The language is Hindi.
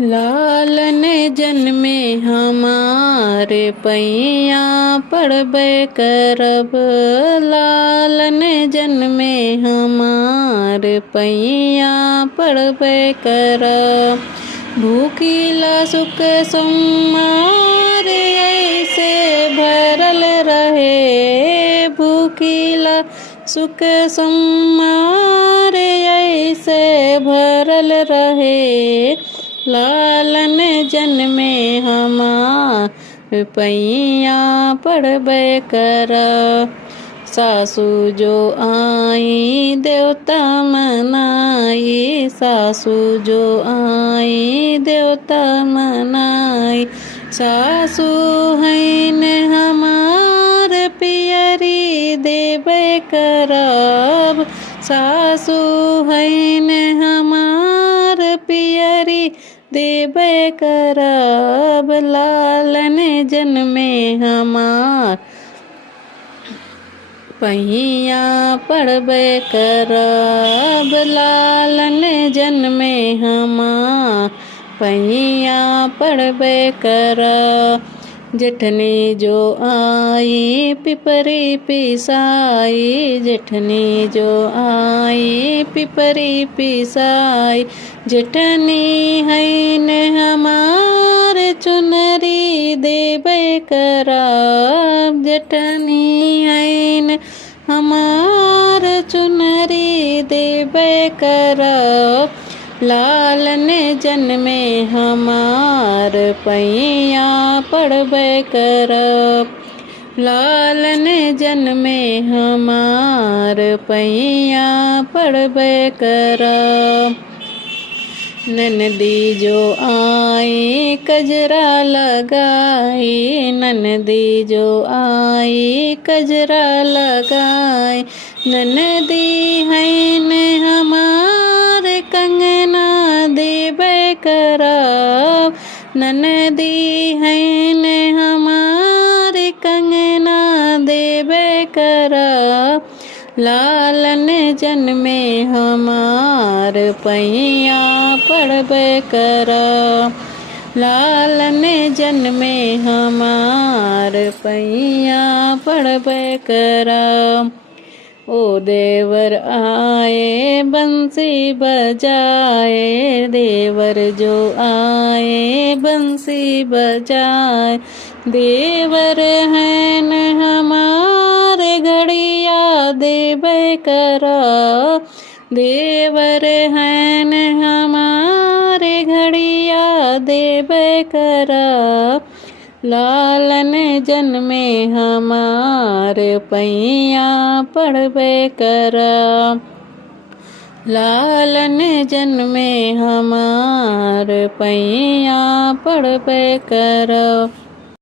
लालन जन्मे हमारे पैया पड़बे करब। लालन जन्मे हमारे पैया पड़बे करब। भूखिला सुख सोमवार ऐसे भरल रहे। भूखिला सुख सोमवार ऐसे भरल रहे। लालन जन्मे हमार पैया पड़बे करब। सासू जो आई देवता मनाई। सासू जो आई देवता मनाई। सासू हैन हमार पियरी देबे करब। सासू हैन हमार पियरी देबे करब। लालन जन्मे हमार पैया पड़बे करब। लालन जन्मे हमार पैया पड़बे करब। जेठनी जो आई पिपरी पिसाई। जेठनी जो आई पिपरी पिसाई। जेठनी हैन हमार चुनरी देबे करब। जेठनी हैन हमार चुनरी देबे करब। लालन जन्मे हमार पैया पड़बे करब। लालन जन्मे हमार पैया पड़बे करब। ननदी जो आई कजरा लगाई। ननदी जो आई कजरा लगाई। ननदी हैन हमार कंगना देबे करब। ननदी हैन हमार कंगना देबे करब। लालन जन्मे हमार पैया पड़बे करब। लालन जन्मे हमार पैया पड़बे करब। ओ देवर आए बंसी बजाए। देवर जो आए बंसी बजाए। देवर हैन हमार घड़िया देबे करब। देवर हैन हमार घड़िया देबे करब। लालन जन्मे हमार पैया पड़बे करब। लालन जन्मे हमार पैया पड़बे करब।